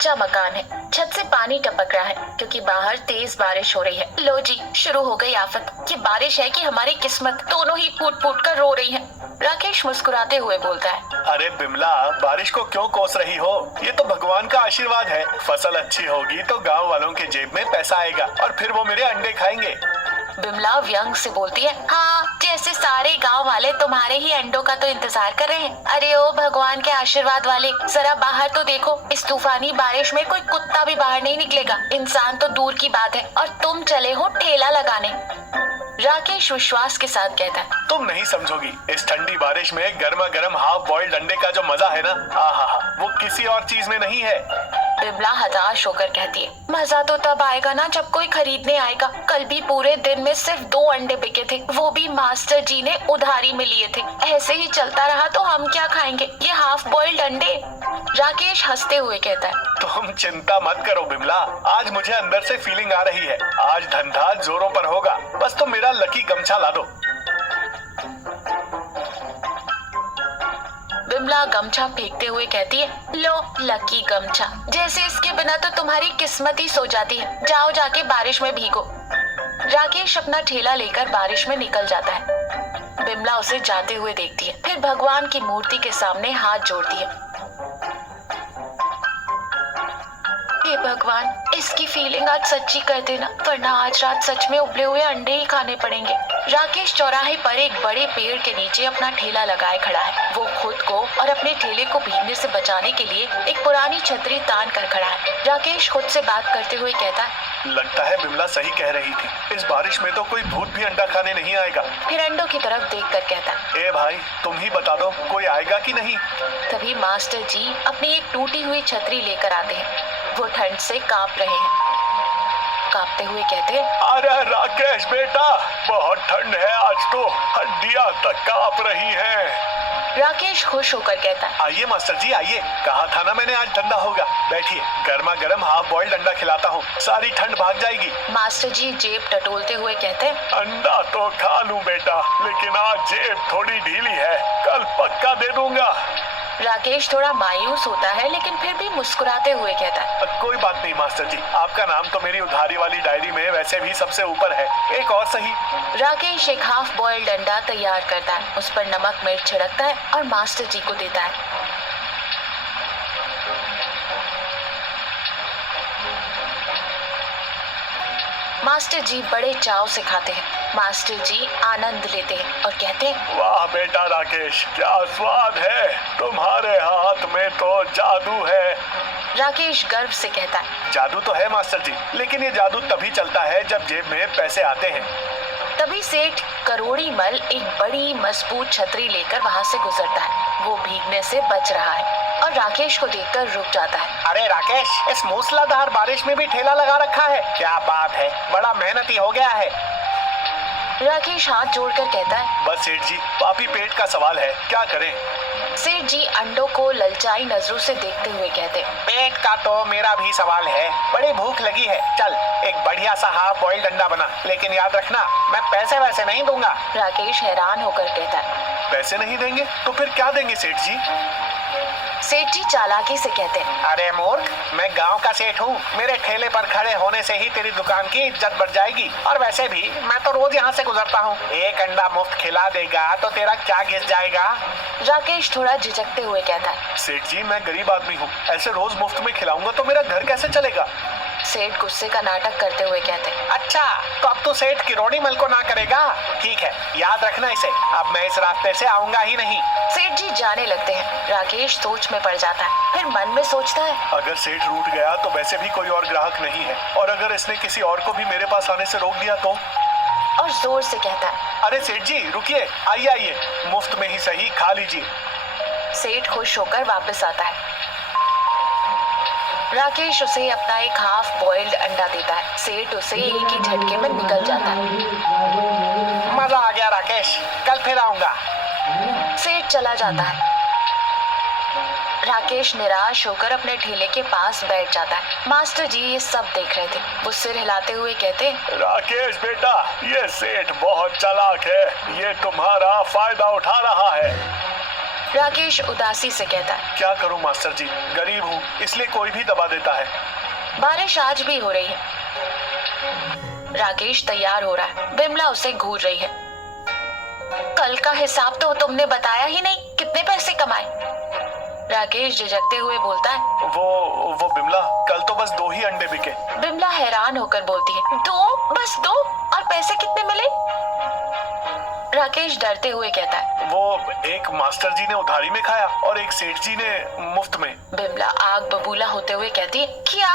कच्चा मकान है। छत से पानी टपक रहा है क्योंकि बाहर तेज बारिश हो रही है। लो जी, शुरू हो गई आफत। ये बारिश है कि हमारी किस्मत, दोनों ही फूट फूट कर रो रही हैं। राकेश मुस्कुराते हुए बोलता है, अरे बिमला, बारिश को क्यों कोस रही हो? ये तो भगवान का आशीर्वाद है। फसल अच्छी होगी तो गांव वालों के जेब में पैसा आएगा और फिर वो मेरे अंडे खाएंगे। बिमला व्यंग से बोलती है, हाँ, जैसे सारे गांव वाले तुम्हारे ही अंडों का तो इंतजार कर रहे हैं। अरे ओ भगवान के आशीर्वाद वाले, जरा बाहर तो देखो। इस तूफानी बारिश में कोई कुत्ता भी बाहर नहीं निकलेगा, इंसान तो दूर की बात है, और तुम चले हो ठेला लगाने। राकेश विश्वास के साथ कहता है, तुम नहीं समझोगी, इस ठंडी बारिश में गर्मा गर्म हाफ बॉइल्ड अंडे का जो मजा है ना, आहा, वो किसी और चीज में नहीं है। बिमला हताश होकर कहती है, मजा तो तब आएगा ना जब कोई खरीदने आएगा। कल भी पूरे दिन में सिर्फ 2 अंडे बिके थे, वो भी मास्टर जी ने उधारी में लिए थे। ऐसे ही चलता रहा तो हम क्या खाएंगे, ये हाफ बॉइल्ड अंडे। राकेश हंसते हुए कहता है, तुम चिंता मत करो बिमला, आज मुझे अंदर से फीलिंग आ रही है, आज धंधा जोरों पर होगा। बस तुम मेरा लकी गमछा ला दो। बिमला गमछा फेंकते हुए कहती है, लो लकी गमछा, जैसे इसके बिना तो तुम्हारी किस्मत ही सो जाती है। जाओ जाके बारिश में भीगो। राकेश अपना ठेला लेकर बारिश में निकल जाता है। बिमला उसे जाते हुए देखती है, फिर भगवान की मूर्ति के सामने हाथ जोड़ती है। हे भगवान, इसकी फीलिंग आज सच्ची कर देना, वरना आज रात सच में उबले हुए अंडे ही खाने पड़ेंगे। राकेश चौराहे पर एक बड़े पेड़ के नीचे अपना ठेला लगाए खड़ा है। वो खुद को और अपने ठेले को भीगने से बचाने के लिए एक पुरानी छतरी तान कर खड़ा है। राकेश खुद से बात करते हुए कहता है, लगता है बिमला सही कह रही थी, इस बारिश में तो कोई भूत भी अंडा खाने नहीं आएगा। फिर अंडों की तरफ देखकर कहता है, ए भाई, तुम ही बता दो, कोई आएगा कि नहीं? तभी मास्टर जी अपनी एक टूटी हुई छतरी लेकर आते हैं। वो ठंड से कांप रहे हैं। कांपते हुए कहते हैं, अरे राकेश बेटा, बहुत ठंड है आज तो, हड्डियां तक कांप रही हैं। राकेश खुश होकर कहता है, आइए मास्टर जी आइए, कहा था ना मैंने आज ठंडा होगा। बैठिए, गर्मा गर्म हाफ बॉइल्ड अंडा खिलाता हूँ, सारी ठंड भाग जाएगी। मास्टर जी जेब टटोलते हुए कहते हैं, अंडा तो खा लूं बेटा, लेकिन आज जेब थोड़ी ढीली है, कल पक्का दे दूंगा। राकेश थोड़ा मायूस होता है, लेकिन फिर भी मुस्कुराते हुए कहता है, कोई बात नहीं मास्टर जी, आपका नाम तो मेरी उधारी वाली डायरी में वैसे भी सबसे ऊपर है, एक और सही। राकेश एक हाफ बॉइल्ड अंडा तैयार करता है, उस पर नमक मिर्च छिड़कता है और मास्टर जी को देता है। मास्टर जी बड़े चाव से खाते हैं। मास्टर जी आनंद लेते हैं और कहते हैं, वाह बेटा राकेश, क्या स्वाद है, तुम्हारे हाथ में तो जादू है। राकेश गर्व से कहता है, जादू तो है मास्टर जी, लेकिन ये जादू तभी चलता है जब जेब में पैसे आते हैं। तभी सेठ करोड़ी मल एक बड़ी मजबूत छतरी लेकर वहाँ से गुजरता है। वो भीगने से बच रहा है और राकेश को देखकर रुक जाता है। अरे राकेश, इस मूसलाधार बारिश में भी ठेला लगा रखा है, क्या बात है, बड़ा मेहनती हो गया है। राकेश हाथ जोड़कर कहता है, बस सेठ जी, पापी पेट का सवाल है, क्या करें। सेठ जी अंडों को ललचाई नजरों से देखते हुए कहते, पेट का तो मेरा भी सवाल है, बड़ी भूख लगी है, चल एक बढ़िया सा हाफ बॉइल्ड अंडा बना, लेकिन याद रखना मैं पैसे वैसे नहीं दूंगा। राकेश हैरान होकर कहता है, पैसे नहीं देंगे तो फिर क्या देंगे सेठ जी? सेठ जी चालाकी से कहते हैं, अरे मूर्ख, मैं गांव का सेठ हूँ, मेरे ठेले पर खड़े होने से ही तेरी दुकान की इज्जत बढ़ जाएगी, और वैसे भी मैं तो रोज यहाँ से गुजरता हूँ, एक अंडा मुफ्त खिला देगा तो तेरा क्या घिस जाएगा? राकेश थोड़ा झिझकते हुए कहता है, सेठ जी मैं गरीब आदमी हूँ, ऐसे रोज मुफ्त में खिलाऊंगा तो मेरा घर कैसे चलेगा? सेठ गुस्से का नाटक करते हुए कहते हैं, अच्छा, तो अब तो सेठ किरोड़ी मल को ना करेगा, ठीक है, याद रखना इसे, अब मैं इस रास्ते से आऊंगा ही नहीं। सेठ जी जाने लगते हैं। राकेश सोच में पड़ जाता है, फिर मन में सोचता है, अगर सेठ रूठ गया तो वैसे भी कोई और ग्राहक नहीं है, और अगर इसने किसी और को भी मेरे पास आने से रोक दिया तो? और जोर से कहता है, अरे सेठ जी रुकिए, आइए आइए, मुफ्त में ही सही खा लीजिए। सेठ खुश होकर वापस आता है। राकेश उसे अपना एक हाफ बॉइल्ड अंडा देता है। सेठ उसे एक ही झटके में निकल जाता है। मजा आ गया राकेश, कल फिर आऊंगा। सेठ चला जाता है। राकेश निराश होकर अपने ठेले के पास बैठ जाता है। मास्टर जी ये सब देख रहे थे। वो सिर हिलाते हुए कहते, राकेश बेटा, ये सेठ बहुत चालाक है, ये तुम्हारा फायदा उठा रहा है। राकेश उदासी से कहता है। क्या करूं मास्टर जी, गरीब हूं इसलिए कोई भी दबा देता है। बारिश आज भी हो रही है। राकेश तैयार हो रहा है। बिमला उसे घूर रही है। कल का हिसाब तो तुमने बताया ही नहीं, कितने पैसे कमाए? राकेश झिझकते हुए बोलता है। वो बिमला, कल तो बस 2 ही अंडे बिके। बिमला हैरान होकर बोलती है, 2? बस 2? और पैसे कितने मिले? राकेश डरते हुए कहता है। वो एक मास्टर जी ने उधारी में खाया और एक सेठ जी ने मुफ्त में। बिमला आग बबूला होते हुए कहती है, क्या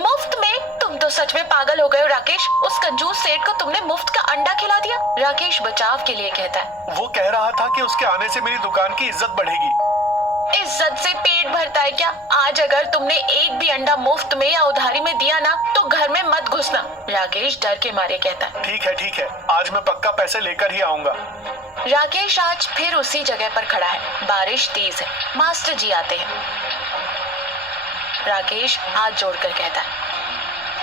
मुफ्त में? तुम तो सच में पागल हो गए हो राकेश। उस कंजूस सेठ को तुमने मुफ्त का अंडा खिला दिया। राकेश बचाव के लिए कहता है। वो कह रहा था कि उसके आने से मेरी दुकान की इज्जत बढ़ेगी। इज्जत से पेट भरता है क्या? आज अगर तुमने एक भी अंडा मुफ्त में या उधारी में दिया ना तो घर में मत घुसना। राकेश डर के मारे कहता है। ठीक है, आज मैं पक्का पैसे लेकर ही आऊंगा। राकेश आज फिर उसी जगह पर खड़ा है। बारिश तेज है। मास्टर जी आते हैं। राकेश हाथ जोड़कर कहता है।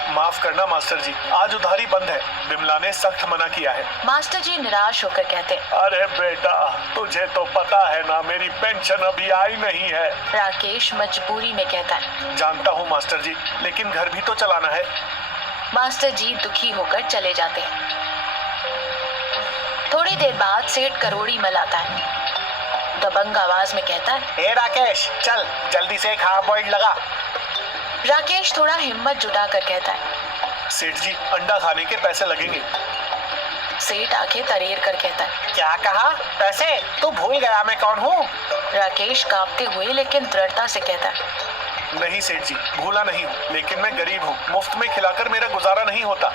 माफ करना मास्टर जी, आज उधारी बंद है, बिमला ने सख्त मना किया है। मास्टर जी निराश होकर कहते। अरे बेटा, तुझे तो पता है ना मेरी पेंशन अभी आई नहीं है। राकेश मजबूरी में कहता है। जानता हूँ मास्टर जी, लेकिन घर भी तो चलाना है। मास्टर जी दुखी होकर चले जाते हैं। थोड़ी देर बाद सेठ करोड़ी मल आता है। दबंग आवाज में कहता है। ए राकेश, चल जल्दी से एक हाफ बॉइल्ड लगा। राकेश थोड़ा हिम्मत जुटाकर कहता है। सेठ जी, अंडा खाने के पैसे लगेंगे। सेठ आंखें तरेर कर कहता है। क्या कहा? पैसे? तू भूल गया मैं कौन हूँ? राकेश कांपते हुए लेकिन दृढ़ता से कहता है। नहीं सेठ जी, भूला नहीं हूँ, लेकिन मैं गरीब हूँ, मुफ्त में खिलाकर मेरा गुजारा नहीं होता।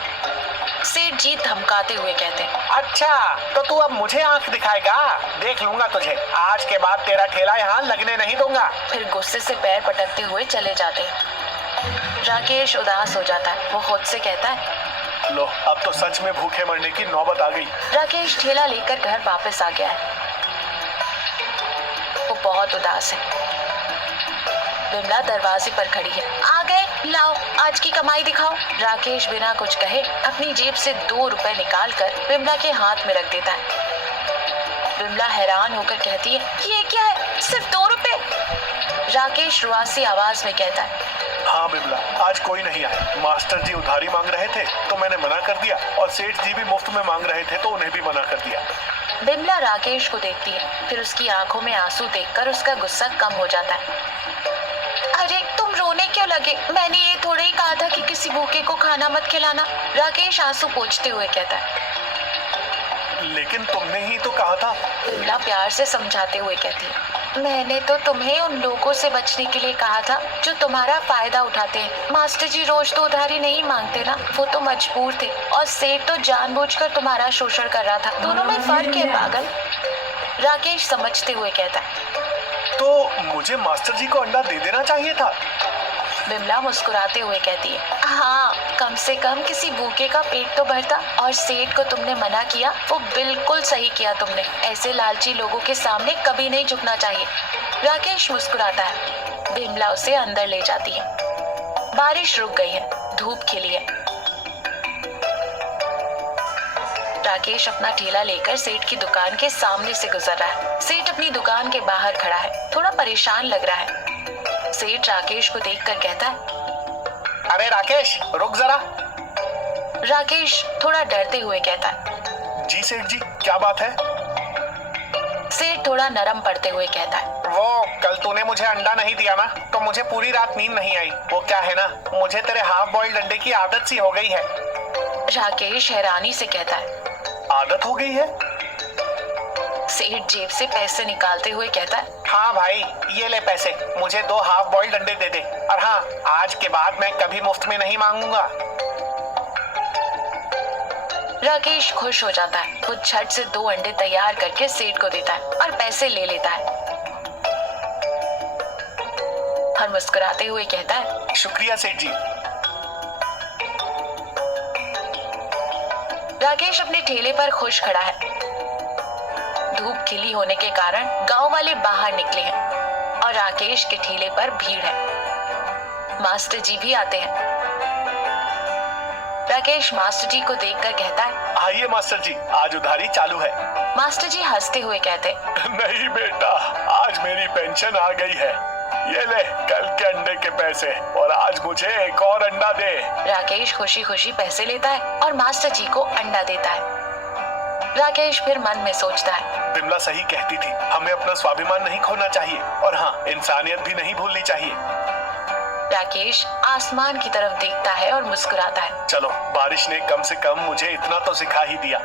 सेठ जी धमकाते हुए कहते हैं। अच्छा, तो तू अब मुझे आंख दिखाएगा? देख लूंगा तुझे। आज के बाद तेरा ठेला यहाँ लगने नहीं दूंगा। फिर गुस्से से पैर पटकते हुए चले जाते हैं। राकेश उदास हो जाता है। वो खुद से कहता है। लो, अब तो सच में भूखे मरने की नौबत आ गई। राकेश ठेला लेकर घर वापस आ गया है। वो बहुत उदास है। बिमला दरवाजे पर खड़ी है। आ गए, लाओ आज की कमाई दिखाओ। राकेश बिना कुछ कहे अपनी जेब से 2 रुपए निकालकर बिमला के हाथ में रख देता है। बिमला हैरान होकर कहती है, ये क्या है, सिर्फ 2 रुपए? राकेश रुआसी आवाज में कहता है। हाँ बिमला, आज कोई नहीं आया। मास्टर जी उधारी मांग रहे थे तो मैंने मना कर दिया, और सेठ जी भी मुफ्त में मांग रहे थे तो उन्हें भी मना कर दिया। बिमला राकेश को देखती है। फिर उसकी आंखों में आंसू देखकर उसका गुस्सा कम हो जाता है। अरे तुम रोने क्यों लगे? मैंने ये थोड़ा ही कहा था कि किसी भूखे को खाना मत खिलाना। राकेश आंसू पोंछते हुए कहता है। लेकिन तुमने ही तो कहा था। बिमला प्यार से समझाते हुए कहती है। मैंने तो तुम्हें उन लोगों से बचने के लिए कहा था जो तुम्हारा फायदा उठाते हैं। मास्टर जी रोज तो उधारी नहीं मांगते ना, वो तो मजबूर थे, और सेठ तो जानबूझकर तुम्हारा शोषण कर रहा था। दोनों में फर्क है पागल। राकेश समझते हुए कहता है। तो मुझे मास्टर जी को अंडा दे देना चाहिए था। बिमला मुस्कुराते हुए कहती है। हाँ, कम से कम किसी भूखे का पेट तो भरता। और सेठ को तुमने मना किया, वो बिल्कुल सही किया तुमने। ऐसे लालची लोगों के सामने कभी नहीं झुकना चाहिए। राकेश मुस्कुराता है। बिमला उसे अंदर ले जाती है। बारिश रुक गई है। धूप खिली है। राकेश अपना ठेला लेकर सेठ की दुकान के सामने से गुजर रहा है। सेठ अपनी दुकान के बाहर खड़ा है, थोड़ा परेशान लग रहा है। सेठ राकेश को देखकर कहता है। अरे राकेश, रुक जरा। राकेश थोड़ा डरते हुए कहता है। जी सेठ जी, क्या बात है? सेठ थोड़ा नरम पड़ते हुए कहता है। वो कल तूने मुझे अंडा नहीं दिया ना, तो मुझे पूरी रात नींद नहीं आई। वो क्या है ना, मुझे तेरे हाफ बॉइल्ड अंडे की आदत सी हो गई है। राकेश हैरानी से कहता है। आदत हो गई है? सेठ जेब से पैसे निकालते हुए कहता है। हाँ भाई, ये ले पैसे, मुझे 2 हाफ बॉइल्ड अंडे दे दे। और हाँ, आज के बाद मैं कभी मुफ्त में नहीं मांगूंगा। राकेश खुश हो जाता है। वो झट से 2 अंडे तैयार करके सेठ को देता है और पैसे ले लेता है और मुस्कुराते हुए कहता है। शुक्रिया सेठ जी। राकेश अपने ठेले पर खुश खड़ा है। धूप खिली होने के कारण गांव वाले बाहर निकले हैं और राकेश के ठेले पर भीड़ है। मास्टर जी भी आते हैं। राकेश मास्टर जी को देखकर कहता है। आइए मास्टर जी, आज उधारी चालू है। मास्टर जी हंसते हुए कहते, नहीं बेटा, आज मेरी पेंशन आ गई है। ये ले कल के अंडे के पैसे, और आज मुझे एक और अंडा दे। राकेश खुशी खुशी पैसे लेता है और मास्टर जी को अंडा देता है। राकेश फिर मन में सोचता है, बिमला सही कहती थी, हमें अपना स्वाभिमान नहीं खोना चाहिए, और हाँ, इंसानियत भी नहीं भूलनी चाहिए। राकेश आसमान की तरफ देखता है और मुस्कुराता है। चलो, बारिश ने कम से कम मुझे इतना तो सिखा ही दिया।